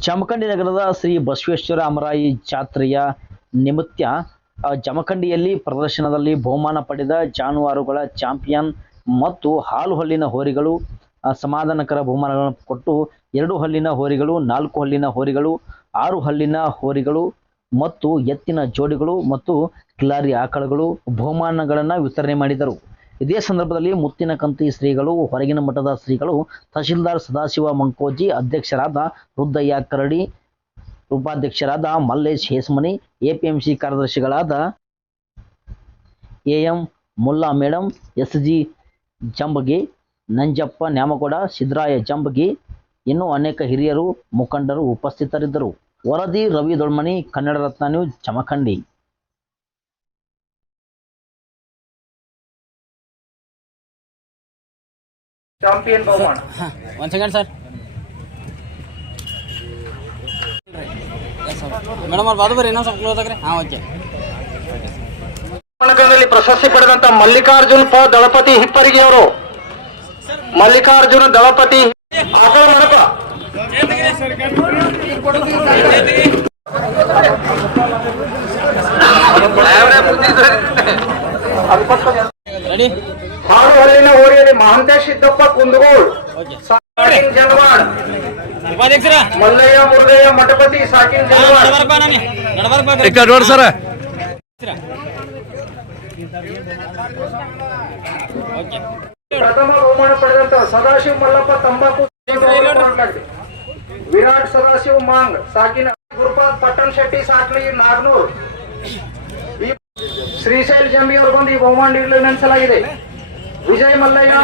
ಜಮಖಂಡಿ ನಗರದ ಶ್ರೀ ಬಸವೇಶ್ವರ ಅಮರಾಯಿ ಜಾತ್ರೆಯ ನಿಮಿತ್ತ ಜಮಖಂಡಿಯಲ್ಲಿ ಪ್ರದರ್ಶನದಲ್ಲಿ ಬಹುಮಾನ ಪಡೆದ ಜಾನುವಾರುಗಳ ಚಾಂಪಿಯನ್ ಮತ್ತು ಹಾಲು ಹಲ್ಲಿನ ಹೋರಿಗಳು ಸಮಾಧಾನಕರ ಬಹುಮಾನಗಳನ್ನು ಕೊಟ್ಟು ಎರಡು ಹಲ್ಲಿನ ಹೋರಿಗಳು, ನಾಲ್ಕು ಹಲ್ಲಿನ ಹೋರಿಗಳು, ಆರು ಹಲ್ಲಿನ ಹೋರಿಗಳು ಮತ್ತು ಎತ್ತಿನ ಜೋಡಿಗಳು ಮತ್ತು ಕಿಲಾರಿ ಆಕಳುಗಳು ಬಹುಮಾನಗಳನ್ನು ವಿತರಣೆ ಮಾಡಿದರು. ಇದೇ ಸಂದರ್ಭದಲ್ಲಿ ಮುತ್ತಿನ ಕಂತಿ ಶ್ರೀಗಳು ಹೊರಗಿನ ಮಠದ ಶ್ರೀಗಳು ತಹಶೀಲ್ದಾರ್ ಸದಾಶಿವ ಮಂಕೋಜಿ, ಅಧ್ಯಕ್ಷರಾದ ರುದ್ದಯ್ಯ ಕರಡಿ, ಉಪಾಧ್ಯಕ್ಷರಾದ ಮಲ್ಲೇಶ್ ಹೇಸ್ಮನಿ, ಎಪಿಎಂಸಿ ಕಾರ್ಯದರ್ಶಿಗಳಾದ A M Mulla madam S G Jambagi, Nanjappa Nyamagouda Siddaraya Jambagi, ಇನ್ನೂ ಅನೇಕ ಹಿರಿಯರು, ಮುಖಂಡರು ಉಪಸ್ಥಿತರಿದ್ದರು. ವರದಿ ರವಿ ದೊಳ್ಮನಿ ಕನ್ನಡ ರತ್ನ ನ್ಯೂಸ್ ಜಮಖಂಡಿ ಚಾಂಪಿಯನ್ ಬಹುಮಾನ ಒಂದು ಸೆಕೆಂಡ್ ಸರ್ ಮೇಡಮ್ ಅವ್ರು ಬಾದು ಬರ್ರಿ ಇನ್ನೊಂದು ಸ್ವಲ್ಪ ಕ್ಲೋಸ್ ಆಗ್ರಿ. ಹಾಂ ಓಕೆ ದಲ್ಲಿ ಪ್ರಶಸ್ತಿ ಪಡೆದಂತ ಮಲ್ಲಿಕಾರ್ಜುನ್ ಪ. ದಳಪತಿ ಹಿಪ್ಪರಿಗೆ ಅವರು ಮಲ್ಲಿಕಾರ್ಜುನ ದಳಪತಿ ಆಕಳ ಮಣಪ ರೆಡಿ ಹಾಡು ಹಲ್ಲಿನ ಹೋರಿಯಲ್ಲಿ ಮಹಂತೇಶ್ ಸಿದ್ದಪ್ಪ ಕುಂದಗೋಳ್ ಸಾಕಿನ್ ಜನವಾಡ್ ಮಲ್ಲಯ್ಯ ಮುರುಗಯ್ಯ ಮಠಪತಿ ಸಾಕಿನ್ ಜನವಾಡ್ ಸರ್. ಪ್ರಥಮ ಬಹುಮಾನ ಪಡೆದಂತ ಸದಾಶಿವ ಮಲ್ಲಪ್ಪ ತಂಬಾಕು ವಿರಾಟ್ ಸದಾಶಿವ ಮಾಂಗ್ ಸಾಕಿನ ಗುರುಪಾದ್ ಪಟ್ಟಣ ಶೆಟ್ಟಿ ಸಾಕ್ಲಿ ನಾಗ್ನೂರ್. ಶ್ರೀಶೈಲ್ ಜಂಬಿ ಅವರು ಬಂದು ಈ ಬಹುಮಾನ ನೀಡಲು ನೆನೆಸಲಾಗಿದೆ. ವಿಜಯ್ ಮಲ್ಲಯ್ಯ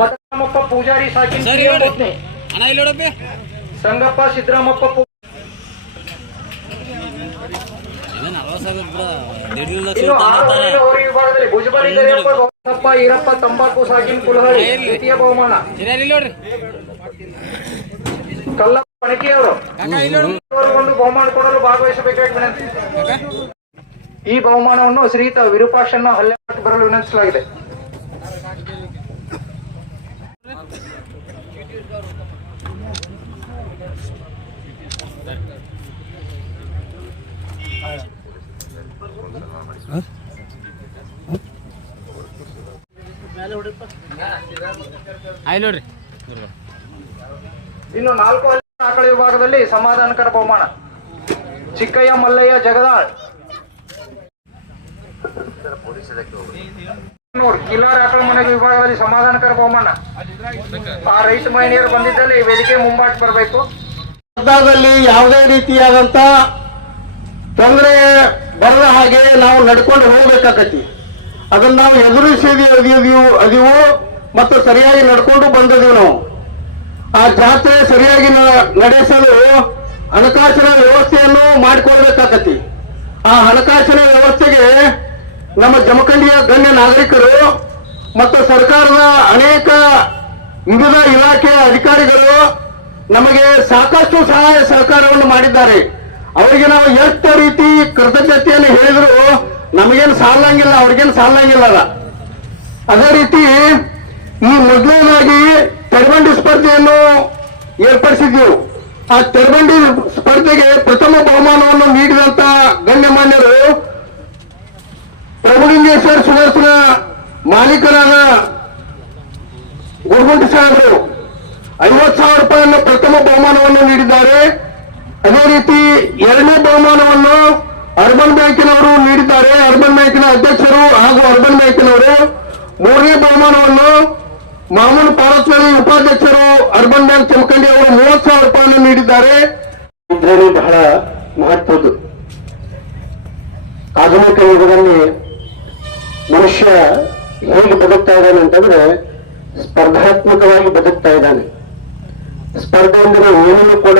ಮತರಾಮಪ್ಪ ಪೂಜಾರಿ ಸಾಕಿ ಸರಿ, ಕಿರಿಯ ಪತ್ನಿ. ಅಣ್ಣ ಇಲ್ಲಿ ನೋಡಪ್ಪಿ ಸಂಗಪ್ಪ ಸಿದ್ದರಾಮಪ್ಪ ಇನ್ನು ಆರು ತಂದಿರ್ತಾರೆ. ಊರಿನ ಹೋರಿ ವಿಭಾಗದಲ್ಲಿ ಭುಜಬಲಿ ಗೌರಪ್ಪ ಈರಪ್ಪ ತಂಬಾಕು ಸಾಕಿನ್ ಕುಲಹಳ್ಳಿ. ದ್ವಿತೀಯ ಬಹುಮಾನ. ಕಲ್ಲಪ್ಪ ಪಣಕಿಯವರು ಒಂದು ಬಹುಮಾನ ಕೊಡಲು ಭಾಗವಹಿಸಬೇಕಾಗಿ ವಿನಂತಿ. ಈ ಬಹುಮಾನವನ್ನು ಶ್ರೀತ ವಿರೂಪಾಕ್ಷನ ಹಲ್ಲೆ ಬರಲು ವಿನಂತಿಸಲಾಗಿದೆ. ಇನ್ನು ನಾಲ್ಕು ಆಕಳ ವಿಭಾಗದಲ್ಲಿ ಸಮಾಧಾನಕರ ಬಹುಮಾನ. ಚಿಕ್ಕಯ್ಯ ಮಲ್ಲಯ್ಯ ಜಗದಾಳ್. ನೋಡಿ ಕಿಲಾರ್ ಆಕಳ ಮನೆ ವಿಭಾಗದಲ್ಲಿ ಸಮಾಧಾನಕರ ಬಹುಮಾನ. ಆ ರೈತ ಮಹಿಳೆಯರು ಬಂದಿದ್ದಲ್ಲಿ ವೇದಿಕೆ ಮುಂಬಾಟ್ ಬರಬೇಕು. ಸರ್ಕಾರದಲ್ಲಿ ಯಾವುದೇ ರೀತಿಯಾದಂತ ತೊಂದರೆ ಬರದ ಹಾಗೆ ನಾವು ನಡ್ಕೊಂಡು ಹೋಗ್ಬೇಕಾಕತಿ. ಅದನ್ನ ನಾವು ಎದುರಿಸಿದಿ ಅದೀವಿ ಅದಿವು ಮತ್ತು ಸರಿಯಾಗಿ ನಡ್ಕೊಂಡು ಬಂದಿದೀವಿ ನಾವು. ಆ ಜಾತ್ರೆ ಸರಿಯಾಗಿ ನಡೆಸಲು ಹಣಕಾಸಿನ ವ್ಯವಸ್ಥೆಯನ್ನು ಮಾಡಿಕೊಳ್ಬೇಕಾಕತಿ. ಆ ಹಣಕಾಸಿನ ವ್ಯವಸ್ಥೆಗೆ ನಮ್ಮ ಜಮಖಂಡಿಯ ಗಣ್ಯ ನಾಗರಿಕರು ಮತ್ತು ಸರ್ಕಾರದ ಅನೇಕ ವಿವಿಧ ಇಲಾಖೆಯ ಅಧಿಕಾರಿಗಳು ನಮಗೆ ಸಾಕಷ್ಟು ಸಹಾಯ ಸಹಕಾರವನ್ನು ಮಾಡಿದ್ದಾರೆ ಅವರಿಗೆ ನಾವು ಎಷ್ಟು ರೀತಿ ಕೃತಜ್ಞತೆಯನ್ನು ಹೇಳಿದ್ರು, ನಮಗೇನು ಸಾಲಂಗಿಲ್ಲ, ಅವ್ರಿಗೇನು ಸಾಲಂಗಿಲ್ಲ ಅದ. ರೀತಿ ಈ ಮೊದಲನೇದಾಗಿ ತೆರಬಂಡಿ ಸ್ಪರ್ಧೆಯನ್ನು ಏರ್ಪಡಿಸಿದ್ದೆವು ಆ ತೆರಬಂಡಿ ಸ್ಪರ್ಧೆಗೆ ಪ್ರಥಮ ಬಹುಮಾನವನ್ನು ನೀಡಿದಂತ ಗುರುಗುಂಟ ಸಾಹೇಬರು ಐವತ್ತು ಸಾವಿರ ರೂಪಾಯಿಯನ್ನು ಪ್ರಥಮ ಬಹುಮಾನವನ್ನು ನೀಡಿದ್ದಾರೆ. ಅದೇ ರೀತಿ ಎರಡನೇ ಬಹುಮಾನವನ್ನು ಅರ್ಬನ್ ಬ್ಯಾಂಕಿನವರು ನೀಡಿದ್ದಾರೆ. ಅರ್ಬನ್ ಬ್ಯಾಂಕಿನ ಅಧ್ಯಕ್ಷರು ಹಾಗೂ ಅರ್ಬನ್ ಬ್ಯಾಂಕಿನವರು ಮೂರನೇ ಬಹುಮಾನವನ್ನು ಮಾಮೂಲು ಪಾರಸ್ವಳಿ ಉಪಾಧ್ಯಕ್ಷರು ಸ್ಪರ್ಧೆಯಿಂದ ಅಂದರೆ ಏನನ್ನು ಕೂಡ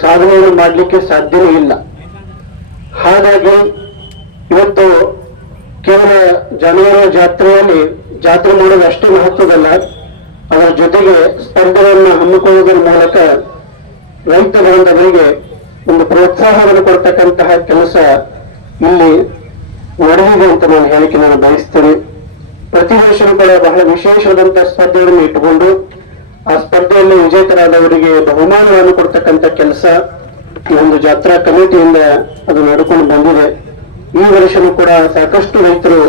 ಸಾಧನೆಯನ್ನು ಮಾಡಲಿಕ್ಕೆ ಸಾಧ್ಯವೇ ಇಲ್ಲ. ಹಾಗಾಗಿ ಇವತ್ತು ಕೇವಲ ಜಾನುವಾರು ಜಾತ್ರೆಯಲ್ಲಿ ಜಾತ್ರೆ ಮಾಡೋದು ಅಷ್ಟೇ ಮಹತ್ವದಲ್ಲ ಅದರ ಜೊತೆಗೆ ಸ್ಪರ್ಧೆಗಳನ್ನು ಹಮ್ಮಿಕೊಳ್ಳುವುದರ ಮೂಲಕ ರೈತ ಬಾಂಧವರಿಗೆ ಒಂದು ಪ್ರೋತ್ಸಾಹವನ್ನು ಕೊಡ್ತಕ್ಕಂತಹ ಕೆಲಸ ಇಲ್ಲಿ ನಡೆದಿದೆ ಅಂತ ನಾನು ಹೇಳಿಕೆ ನಾನು ಬಯಸ್ತೇನೆ. ಪ್ರತಿ ವರ್ಷ ಕೂಡ ಬಹಳ ವಿಶೇಷವಾದಂತಹ ಸ್ಪರ್ಧೆಗಳನ್ನು ಇಟ್ಟುಕೊಂಡು ಆ ಸ್ಪರ್ಧೆಯಲ್ಲಿ ವಿಜೇತರಾದವರಿಗೆ ಬಹುಮಾನವನ್ನು ಕೊಡ್ತಕ್ಕಂಥ ಕೆಲಸ ಈ ಒಂದು ಜಾತ್ರಾ ಕಮಿಟಿಯಿಂದ ಅದು ನಡ್ಕೊಂಡು ಬಂದಿದೆ. ಈ ವರ್ಷನೂ ಕೂಡ ಸಾಕಷ್ಟು ರೈತರು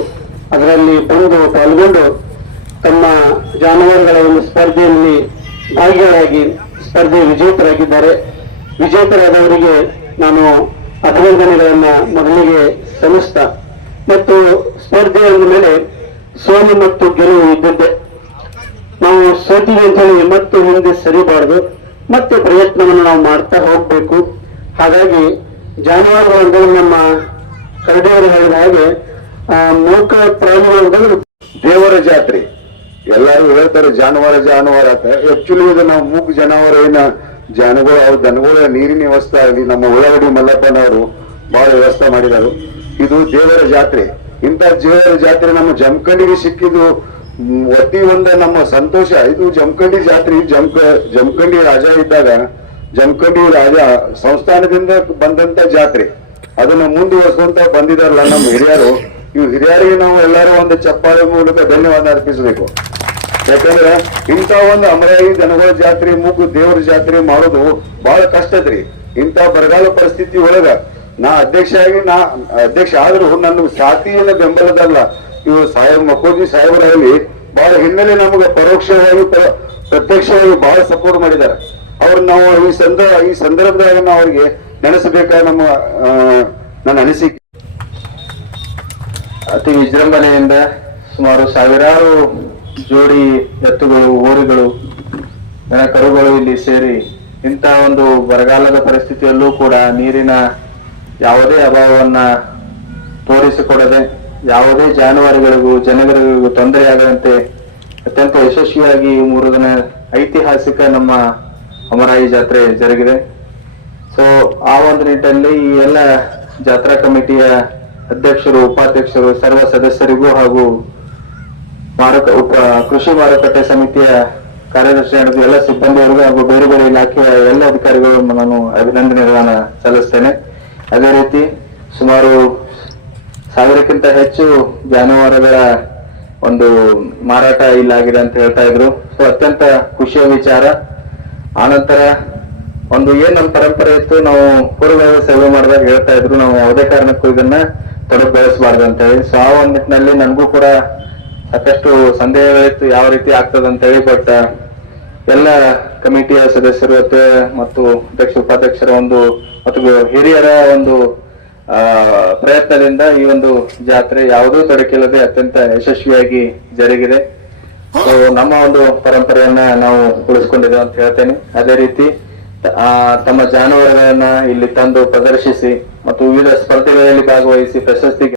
ಅದರಲ್ಲಿ ಬಂದು ಪಾಲ್ಗೊಂಡು ತಮ್ಮ ಜಾನುವಾರುಗಳ ಒಂದು ಸ್ಪರ್ಧೆಯಲ್ಲಿ ಭಾಗಿಯಾಗಿ ಸ್ಪರ್ಧೆ ವಿಜೇತರಾಗಿದ್ದಾರೆ. ವಿಜೇತರಾದವರಿಗೆ ನಾನು ಅಭಿನಂದನೆಗಳನ್ನ ಮೊದಲಿಗೆ ಸಲ್ಲಿಸ್ತಾ, ಮತ್ತು ಸ್ಪರ್ಧೆ ಮೇಲೆ ಸೋಲು ಮತ್ತು ಗೆಲುವು ಇದ್ದದ್ದೇ. ನಾವು ಸೋತಿವಿ ಅಂತ ಹೇಳಿ ಮತ್ತೆ ಹಿಂದೆ ಸರಿಬಾರ್ದು, ಮತ್ತೆ ಪ್ರಯತ್ನವನ್ನು ನಾವು ಮಾಡ್ತಾ ಹೋಗ್ಬೇಕು. ಹಾಗಾಗಿ ಜಾನುವಾರುಗಳು ನಮ್ಮ ಕರಡಿಯವರು ಹೇಳಿದ ಹಾಗೆ ಮೂಕ ಪ್ರಾಣಿಗಳು ದೇವರ ಜಾತ್ರೆ. ಎಲ್ಲರೂ ಹೇಳ್ತಾರೆ ಜಾನುವಾರ ಜಾನುವಾರ ಅಂತ. ಆಕ್ಚುಲಿ ಇದು ನಾವು ಮೂಕ ಜಾನುವಾರ, ಏನ ಜಾನುಗಳು, ಅವ್ರ ದನಗಳ, ನೀರಿನ ವ್ಯವಸ್ಥೆ ಆಗಲಿ, ನಮ್ಮ ಉಳ್ಳಾಗಡ್ಡಿ ಮಲ್ಲಪ್ಪನವರು ಬಹಳ ವ್ಯವಸ್ಥೆ ಮಾಡಿದರು ಇದು ದೇವರ ಜಾತ್ರೆ. ಇಂಥ ದೇವರ ಜಾತ್ರೆ ನಮ್ಮ ಜಮಖಂಡಿಗೆ ಸಿಕ್ಕಿದ್ದು ಒಂದ ನಮ್ಮ ಸಂತೋಷ. ಇದು ಜಮಖಂಡಿ ಜಾತ್ರೆ ಜಮಕ ಜಮಖಂಡಿ ರಾಜ ಇದ್ದಾಗ ಜಮಖಂಡಿ ರಾಜ ಸಂಸ್ಥಾನದಿಂದ ಬಂದಂತ ಜಾತ್ರೆ. ಅದನ್ನ ಮುಂದುವರಿಸುವಂತ ಬಂದಿದಾರಲ್ಲ ನಮ್ಮ ಹಿರಿಯರು. ಇವ್ ಹಿರಿಯರಿಗೆ ನಾವು ಎಲ್ಲರೂ ಒಂದು ಚಪ್ಪಾಳೆ ಮೂಲಕ ಧನ್ಯವಾದ ಅರ್ಪಿಸಬೇಕು. ಯಾಕಂದ್ರೆ ಇಂಥ ಒಂದು ಅಮರಾಯಿ ದನಗಳ ಜಾತ್ರೆ, ಮೂಗು ದೇವರ ಜಾತ್ರೆ ಮಾಡೋದು ಬಹಳ ಕಷ್ಟದ್ರಿ ಇಂಥ ಬರಗಾಲ ಪರಿಸ್ಥಿತಿ ಒಳಗ ನಾ ಅಧ್ಯಕ್ಷ ಆಗಿ ನಾ, ಅಧ್ಯಕ್ಷ ಆದ್ರೂ ನನ್ನ ಸಾತಿಯನ್ನ ಬೆಂಬಲದಲ್ಲ. ಇವು ಸಾಹೇಬ್ ಮಕೋಜಿ ಸಾಹೇಬರಾಗಲಿ ಬಹಳ ಹಿನ್ನೆಲೆ ನಮಗೆ ಪರೋಕ್ಷವಾಗಿ ಪ್ರ- ಪ್ರತ್ಯಕ್ಷವಾಗಿ ಬಹಳ ಸಪೋರ್ಟ್ ಮಾಡಿದ್ದಾರೆ. ಅವ್ರು ನಾವು ಈ ಸಂದರ್ಭ ಈ ಸಂದರ್ಭದಾಗ ನಾವು ಅವ್ರಿಗೆ ನೆನೆಸಬೇಕಾದ ನಮ್ಮ ನನ್ನ ಅನಿಸಿಕೆ. ಅತಿ ವಿಜೃಂಭಣೆಯಿಂದ ಸುಮಾರು ಸಾವಿರಾರು ಜೋಡಿ ಎತ್ತುಗಳು ಓರಿಗಳು ಕರುಗಳು ಇಲ್ಲಿ ಸೇರಿ ಇಂಥ ಒಂದು ಬರಗಾಲದ ಪರಿಸ್ಥಿತಿಯಲ್ಲೂ ಕೂಡ ನೀರಿನ ಯಾವುದೇ ಅಭಾವವನ್ನ ತೋರಿಸಿಕೊಡದೆ ಯಾವುದೇ ಜಾನುವಾರುಗಳಿಗೂ, ಜನಗಳಿಗೂ ತೊಂದರೆಯಾಗದಂತೆ ಅತ್ಯಂತ ಯಶಸ್ವಿಯಾಗಿ ಮೂರು ದಿನ ಐತಿಹಾಸಿಕ ನಮ್ಮ ಅಮರಾಯಿ ಜಾತ್ರೆ ಜರುಗಿದೆ. ಸೊ ಆ ಒಂದು ನಿಟ್ಟಿನಲ್ಲಿ ಈ ಎಲ್ಲ ಜಾತ್ರಾ ಕಮಿಟಿಯ ಅಧ್ಯಕ್ಷರು, ಉಪಾಧ್ಯಕ್ಷರು, ಸರ್ವ ಸದಸ್ಯರಿಗೂ ಹಾಗೂ ಮಾರುಕ, ಉಪ, ಕೃಷಿ ಮಾರುಕಟ್ಟೆ ಸಮಿತಿಯ ಕಾರ್ಯದರ್ಶಿ ನಡೆದ ಎಲ್ಲ ಸಿಬ್ಬಂದಿಯವರಿಗೂ ಹಾಗೂ ಬೇರೆ ಬೇರೆ ಇಲಾಖೆಯ ಎಲ್ಲ ಅಧಿಕಾರಿಗಳು ನಾನು ಅಭಿನಂದನೆಗಳನ್ನು ಸಲ್ಲಿಸ್ತೇನೆ. ಅದೇ ರೀತಿ ಸುಮಾರು ಸಾವಿರಕ್ಕಿಂತ ಹೆಚ್ಚು ಜಾನುವಾರುಗಳ ಒಂದು ಮಾರಾಟ ಇಲ್ಲಾಗಿದೆ ಅಂತ ಹೇಳ್ತಾ ಇದ್ರು. ಸೊ ಅತ್ಯಂತ ಖುಷಿಯ ವಿಚಾರ. ಆನಂತರ ಒಂದು ಏನ್ ನಮ್ಮ ಪರಂಪರೆ ಇತ್ತು, ನಾವು ಪೂರ್ವ ಸೇವೆ ಮಾಡಿದಾಗ ಹೇಳ್ತಾ ಇದ್ರು, ನಾವು ಯಾವುದೇ ಕಾರಣಕ್ಕೂ ಇದನ್ನ ತಡೆ ಬೆಳೆಸಬಾರ್ದು ಅಂತ ಹೇಳಿ. ಸೊ ಆ ಒಂದ್ ನಿಟ್ಟಿನಲ್ಲಿ ನನಗೂ ಕೂಡ ಸಾಕಷ್ಟು ಸಂದೇಹಗಳಿತ್ತು ಯಾವ ರೀತಿ ಆಗ್ತದೆ ಅಂತ ಹೇಳಿ ಬಟ್ ಎಲ್ಲ ಕಮಿಟಿಯ ಸದಸ್ಯರು ಮತ್ತೆ ಅಧ್ಯಕ್ಷ, ಉಪಾಧ್ಯಕ್ಷರ ಒಂದು ಮತ್ತು ಹಿರಿಯರ ಒಂದು ಪ್ರಯತ್ನದಿಂದ ಈ ಒಂದು ಜಾತ್ರೆ ಯಾವುದೂ ತೊಡಕಿಲ್ಲದೆ ಅತ್ಯಂತ ಯಶಸ್ವಿಯಾಗಿ ಜರುಗಿದೆ. ಸೊ ನಮ್ಮ ಒಂದು ಪರಂಪರೆಯನ್ನ ನಾವು ಉಳಿಸ್ಕೊಂಡಿದ್ದೇವೆ ಅಂತ ಹೇಳ್ತೇನೆ. ಅದೇ ರೀತಿ ತಮ್ಮ ಜಾನುವಾರುಗಳನ್ನ ಇಲ್ಲಿ ತಂದು ಪ್ರದರ್ಶಿಸಿ ಮತ್ತು ವಿವಿಧ ಸ್ಪರ್ಧೆಗಳಲ್ಲಿ ಭಾಗವಹಿಸಿ ಪ್ರಶಸ್ತಿ